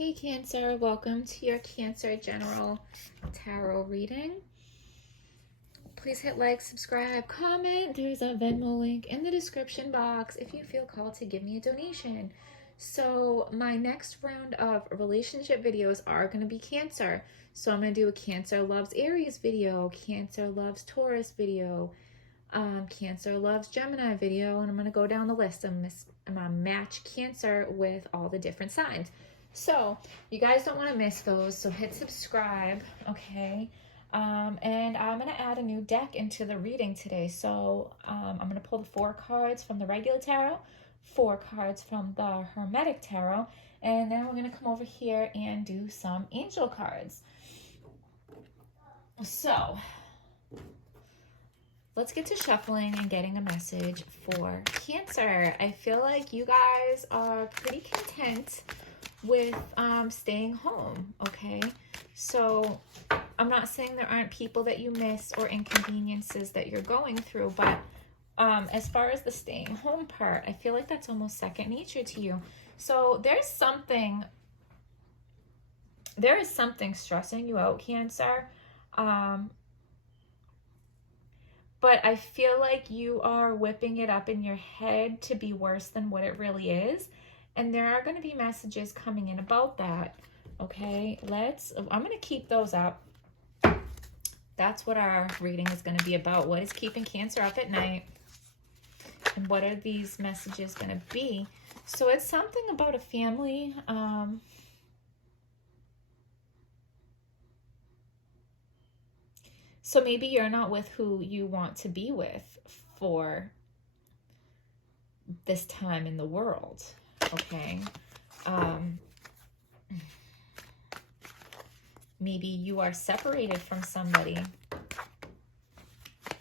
Hey Cancer, welcome to your Cancer General Tarot reading. Please hit like, subscribe, comment. There's a Venmo link in the description box if you feel called to give me a donation. So my next round of relationship videos are going to be Cancer. So I'm going to do a Cancer Loves Aries video, Cancer Loves Taurus video, Cancer Loves Gemini video, and I'm going to go down the list. I'm going to match Cancer with all the different signs. So you guys don't want to miss those, so hit subscribe, okay? And I'm going to add a new deck into the reading today. So I'm going to pull the 4 cards from the regular tarot, 4 cards from the Hermetic tarot, and then we're going to come over here and do some angel cards. So let's get to shuffling and getting a message for Cancer. I feel like you guys are pretty content with staying home, okay? So I'm not saying there aren't people that you miss or inconveniences that you're going through, but as far as the staying home part, I feel like that's almost second nature to you. So there is something stressing you out, Cancer. But I feel like you are whipping it up in your head to be worse than what it really is. And there are going to be messages coming in about that. Okay, I'm going to keep those up. That's what our reading is going to be about. What is keeping Cancer up at night? And what are these messages going to be? So it's something about a family. So maybe you're not with who you want to be with for this time in the world, okay? Maybe you are separated from somebody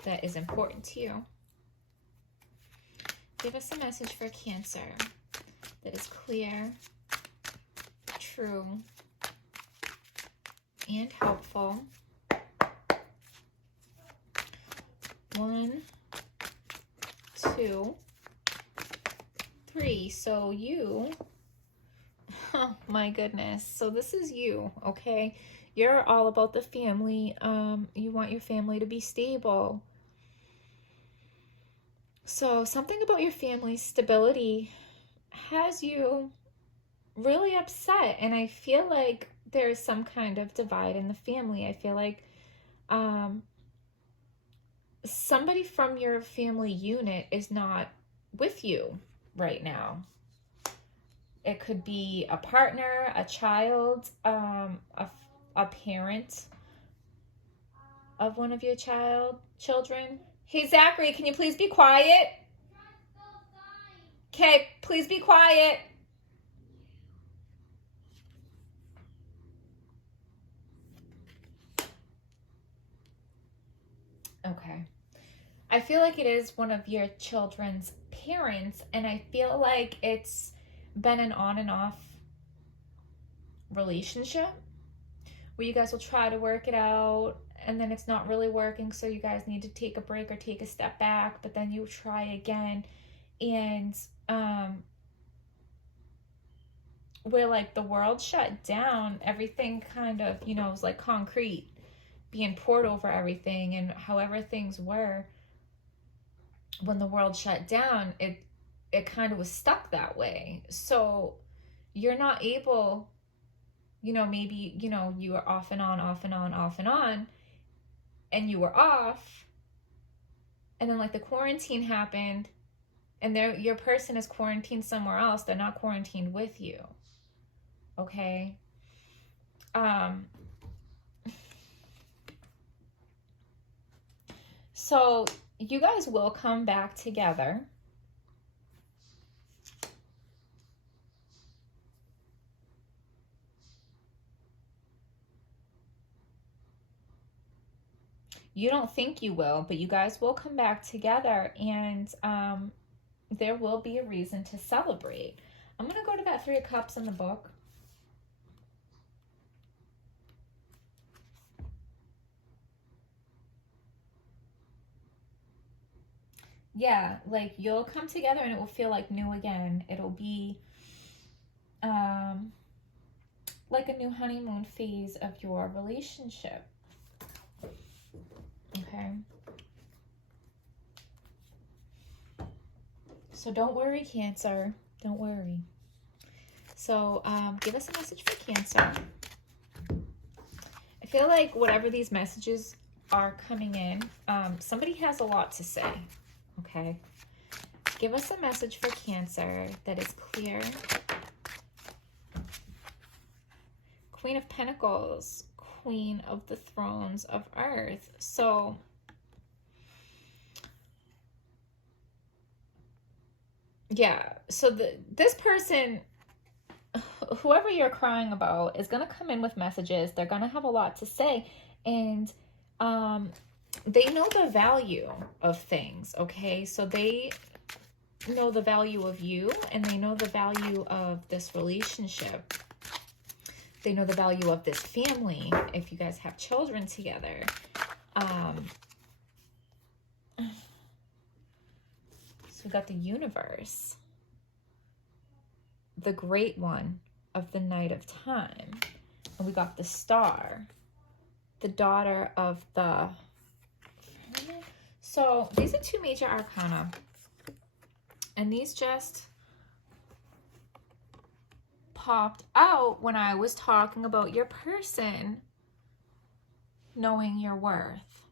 that is important to you. Give us a message for Cancer that is clear, true, and helpful. 1, 2, 3. So you, oh my goodness. So this is you, okay? You're all about the family. You want your family to be stable. So something about your family's stability has you really upset. And I feel like there's some kind of divide in the family. I feel like somebody from your family unit is not with you right now. It could be a partner, a child, a parent of one of your children. Hey, Zachary, can you please be quiet? Okay, please be quiet. Okay. I feel like it is one of your children's parents, and I feel like it's been an on and off relationship where you guys will try to work it out, and then it's not really working, so you guys need to take a break or take a step back, but then you try again, and where like the world shut down, everything kind of, was like concrete being poured over everything, and however things were when the world shut down, it kind of was stuck that way. So you're not able, maybe, you were off and on, off and on, off and on, and you were off, and then like the quarantine happened, and your person is quarantined somewhere else. They're not quarantined with you. Okay? So you guys will come back together. You don't think you will, but you guys will come back together, and there will be a reason to celebrate. I'm going to go to that 3 of Cups in the book. Yeah, like you'll come together and it will feel like new again. It'll be like a new honeymoon phase of your relationship. Okay. So don't worry, Cancer. Don't worry. So give us a message for Cancer. I feel like whatever these messages are coming in, somebody has a lot to say. Okay. Give us a message for Cancer that is clear. Queen of Pentacles, Queen of the Thrones of Earth. So yeah, so this person, whoever you're crying about, is going to come in with messages. They're going to have a lot to say, and they know the value of things, okay? So they know the value of you, and they know the value of this relationship. They know the value of this family, if you guys have children together. So we got the Universe, the Great One of the Night of Time. And we got the Star, the Daughter of the... So these are two major arcana. And these just popped out when I was talking about your person knowing your worth.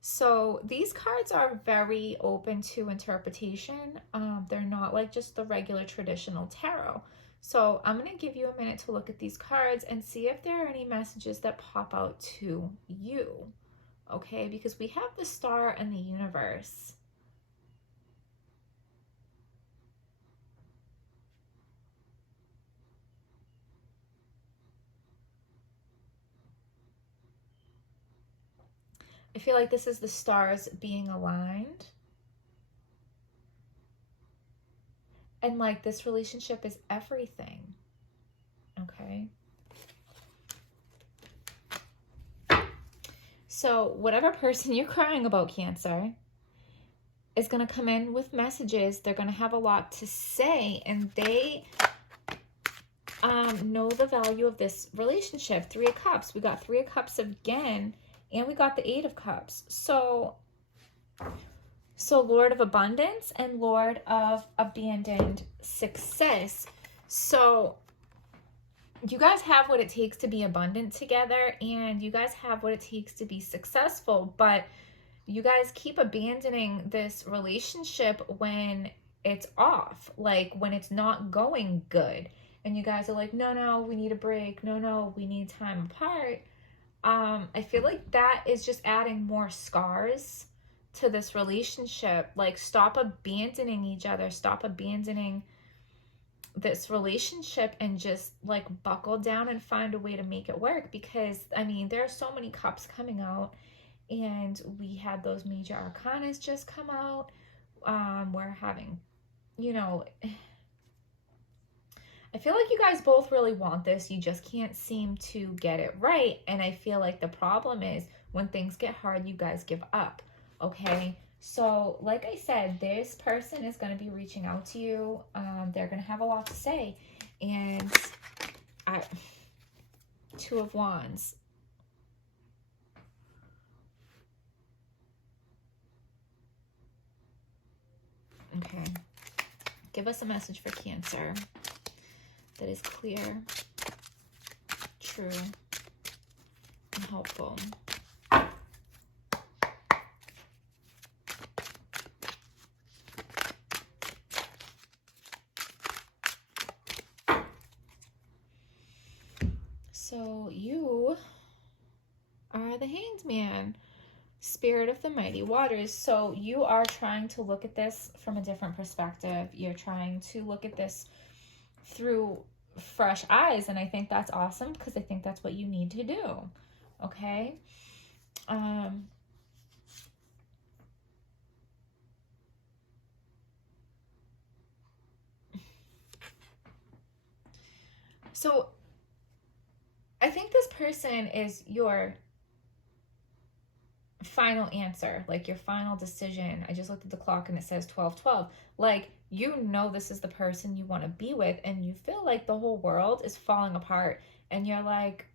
So these cards are very open to interpretation. They're not like just the regular traditional tarot. So I'm going to give you a minute to look at these cards and see if there are any messages that pop out to you. Okay, because we have the Star and the Universe. I feel like this is the stars being aligned. And like this relationship is everything. Okay. So whatever person you're crying about, Cancer, is going to come in with messages. They're going to have a lot to say, and they know the value of this relationship. 3 of Cups. We got 3 of Cups again. And we got the 8 of Cups. So Lord of Abundance and Lord of Abandoned Success. So you guys have what it takes to be abundant together, and you guys have what it takes to be successful, but you guys keep abandoning this relationship when it's off, like when it's not going good. And you guys are like, no, we need a break. No, we need time apart. I feel like that is just adding more scars to this relationship. Like, stop abandoning each other. Stop abandoning this relationship and just like buckle down and find a way to make it work. Because, I mean, there are so many cups coming out, and we had those major arcanas just come out. We're having, you know... I feel like you guys both really want this. You just can't seem to get it right. And I feel like the problem is when things get hard, you guys give up. Okay? So, like I said, this person is going to be reaching out to you. They're going to have a lot to say. And 2 of Wands. Okay. Give us a message for Cancer that is clear, true, and helpful. So you are the Hanged Man, Spirit of the Mighty Waters. So you are trying to look at this from a different perspective. You're trying to look at this through fresh eyes, and I think that's awesome, because I think that's what you need to do. Okay? So I think this person is your final answer, like your final decision. I just looked at the clock and it says 12:12. Like, you know this is the person you want to be with, and you feel like the whole world is falling apart, and you're like,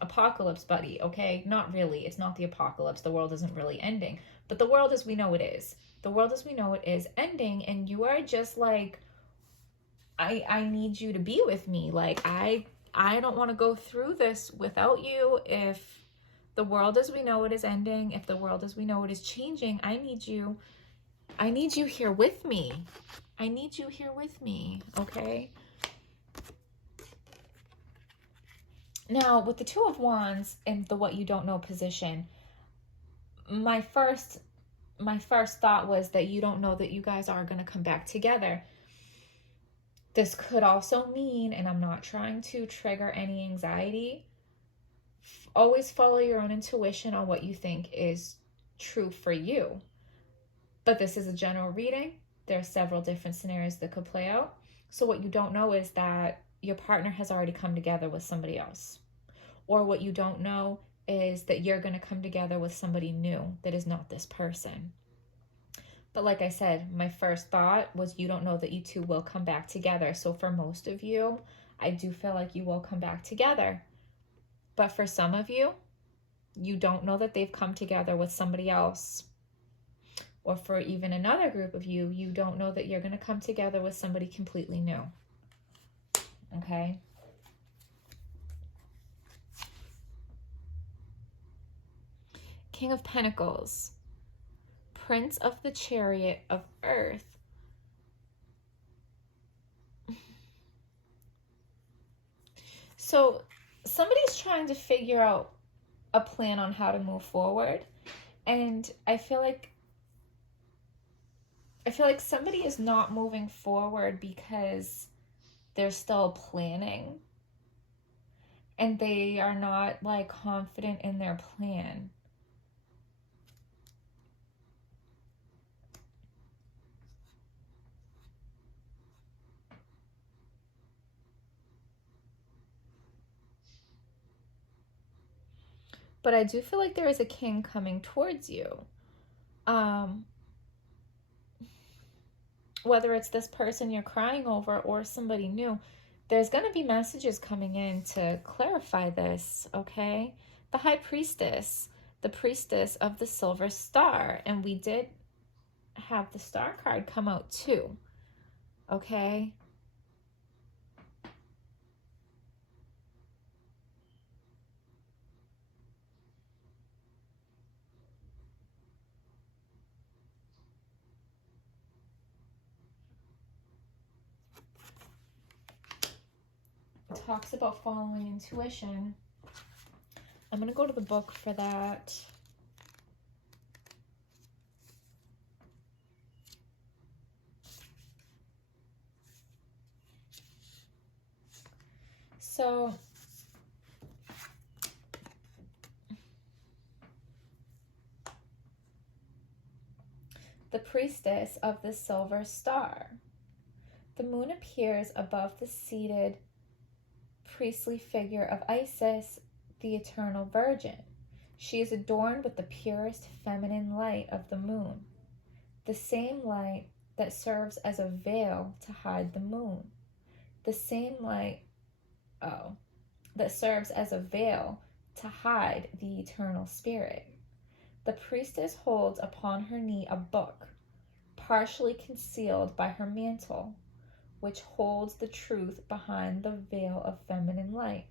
apocalypse, buddy, okay? Not really. It's not the apocalypse. The world isn't really ending. But the world as we know it is. The world as we know it is ending, and you are just like, I need you to be with me. Like, I don't want to go through this without you. If the world as we know it is ending, if the world as we know it is changing, I need you here with me. I need you here with me, okay? Now, with the Two of Wands and the what you don't know position, my first thought was that you don't know that you guys are going to come back together. This could also mean, and I'm not trying to trigger any anxiety, always follow your own intuition on what you think is true for you. But this is a general reading. There are several different scenarios that could play out. So what you don't know is that your partner has already come together with somebody else. Or what you don't know is that you're going to come together with somebody new that is not this person. But like I said, my first thought was you don't know that you two will come back together. So for most of you, I do feel like you will come back together. But for some of you, you don't know that they've come together with somebody else. Or for even another group of you, you don't know that you're going to come together with somebody completely new. Okay? King of Pentacles. Prince of the Chariot of Earth. So somebody's trying to figure out a plan on how to move forward. And I feel like somebody is not moving forward because they're still planning. And they are not like confident in their plan. But I do feel like there is a king coming towards you. Whether it's this person you're crying over or somebody new, there's going to be messages coming in to clarify this, okay? The High Priestess, the Priestess of the Silver Star. And we did have the Star card come out too, okay? Talks about following intuition. I'm going to go to the book for that. So the Priestess of the Silver Star. The moon appears above the seated priestly figure of Isis, the Eternal Virgin. She is adorned with the purest feminine light of the moon, the same light that serves as a veil to hide the moon, the same light, that serves as a veil to hide the eternal spirit. The priestess holds upon her knee a book, partially concealed by her mantle, which holds the truth behind the veil of feminine light.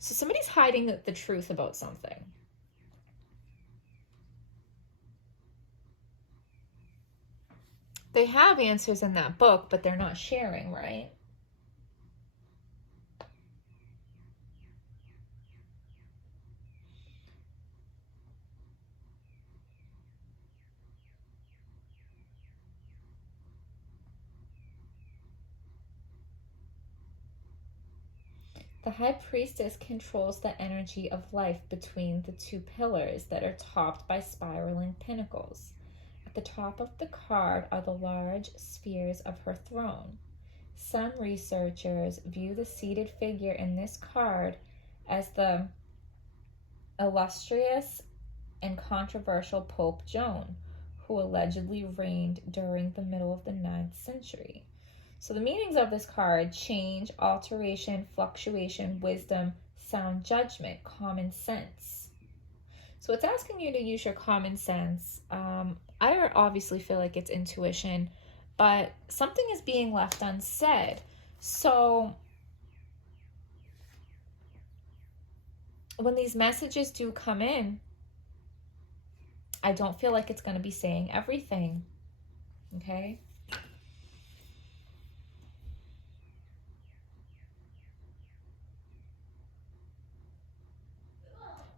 So somebody's hiding the truth about something. They have answers in that book, but they're not sharing, right? The High Priestess controls the energy of life between the two pillars that are topped by spiraling pinnacles. At the top of the card are the large spheres of her throne. Some researchers view the seated figure in this card as the illustrious and controversial Pope Joan, who allegedly reigned during the middle of the 9th century. So the meanings of this card: change, alteration, fluctuation, wisdom, sound judgment, common sense. So it's asking you to use your common sense. I obviously feel like it's intuition, but something is being left unsaid. So when these messages do come in, I don't feel like it's going to be saying everything. Okay?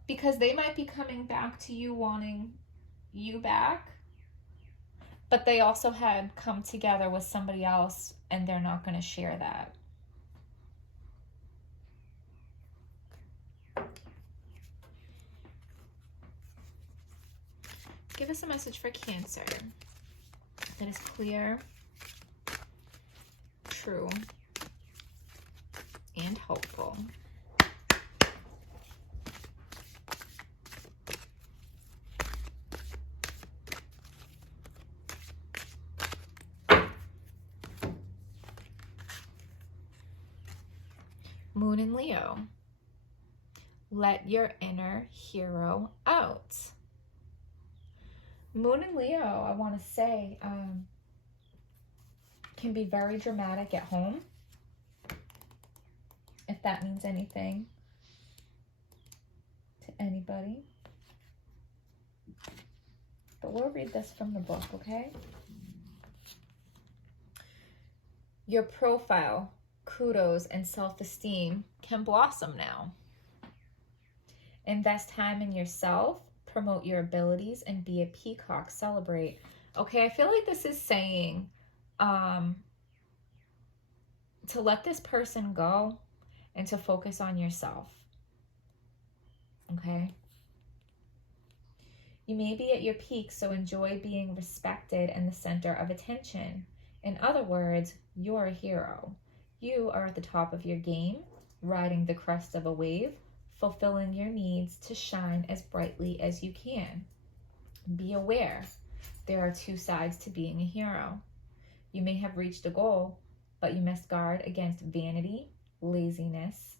Because they might be coming back to you wanting you back, but they also had come together with somebody else and they're not going to share that. Give us a message for Cancer that is clear, true, and hopeful. Moon and Leo. Let your inner hero out. Moon and Leo, I want to say, can be very dramatic at home, if that means anything to anybody. But we'll read this from the book, okay? Your profile, kudos, and self-esteem can blossom now. Invest time in yourself, promote your abilities, and be a peacock. Celebrate. Okay, I feel like this is saying to let this person go and to focus on yourself. Okay? You may be at your peak, so enjoy being respected and the center of attention. In other words, you're a hero. You are at the top of your game, riding the crest of a wave, fulfilling your needs to shine as brightly as you can. Be aware, there are two sides to being a hero. You may have reached a goal, but you must guard against vanity, laziness,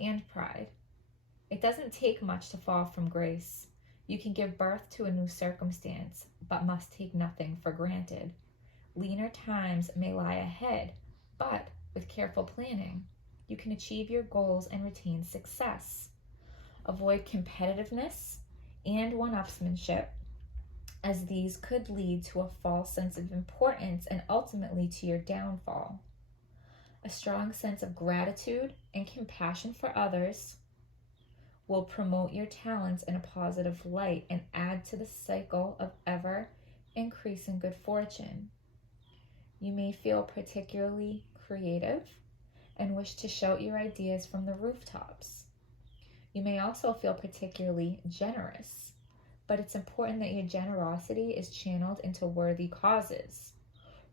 and pride. It doesn't take much to fall from grace. You can give birth to a new circumstance, but must take nothing for granted. Leaner times may lie ahead, but with careful planning, you can achieve your goals and retain success. Avoid competitiveness and one-upsmanship, as these could lead to a false sense of importance and ultimately to your downfall. A strong sense of gratitude and compassion for others will promote your talents in a positive light and add to the cycle of ever-increasing good fortune. You may feel particularly creative and wish to shout your ideas from the rooftops. You may also feel particularly generous, but it's important that your generosity is channeled into worthy causes,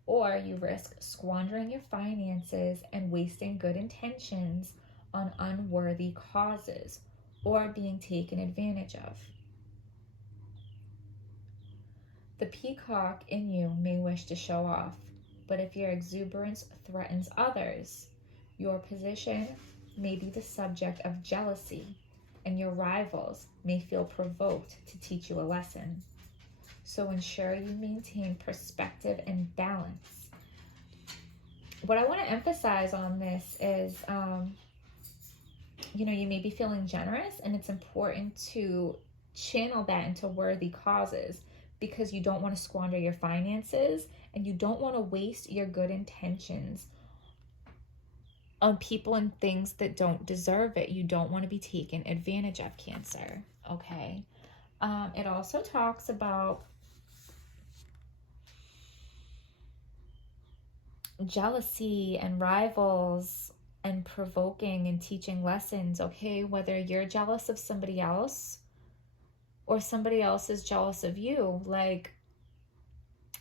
or you risk squandering your finances and wasting good intentions on unworthy causes, or being taken advantage of. The peacock in you may wish to show off, but if your exuberance threatens others, your position may be the subject of jealousy, and your rivals may feel provoked to teach you a lesson. So ensure you maintain perspective and balance. What I want to emphasize on this is, you may be feeling generous, and it's important to channel that into worthy causes, because you don't want to squander your finances and you don't want to waste your good intentions on people and things that don't deserve it. You don't want to be taken advantage of, Cancer. Okay. It also talks about jealousy and rivals and provoking and teaching lessons. Okay, whether you're jealous of somebody else or somebody else is jealous of you, like,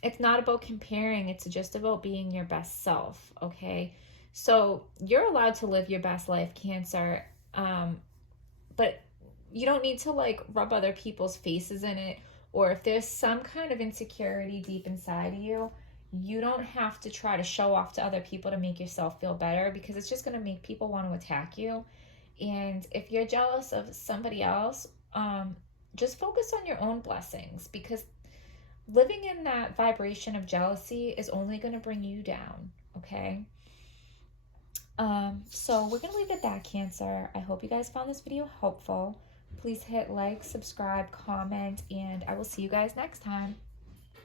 it's not about comparing, it's just about being your best self. Okay, so you're allowed to live your best life, Cancer, but you don't need to like rub other people's faces in it or if there's some kind of insecurity deep inside of you, you don't have to try to show off to other people to make yourself feel better, because it's just going to make people want to attack you. And if you're jealous of somebody else, just focus on your own blessings, because living in that vibration of jealousy is only going to bring you down, okay? So we're going to leave it at that, Cancer. I hope you guys found this video helpful. Please hit like, subscribe, comment, and I will see you guys next time.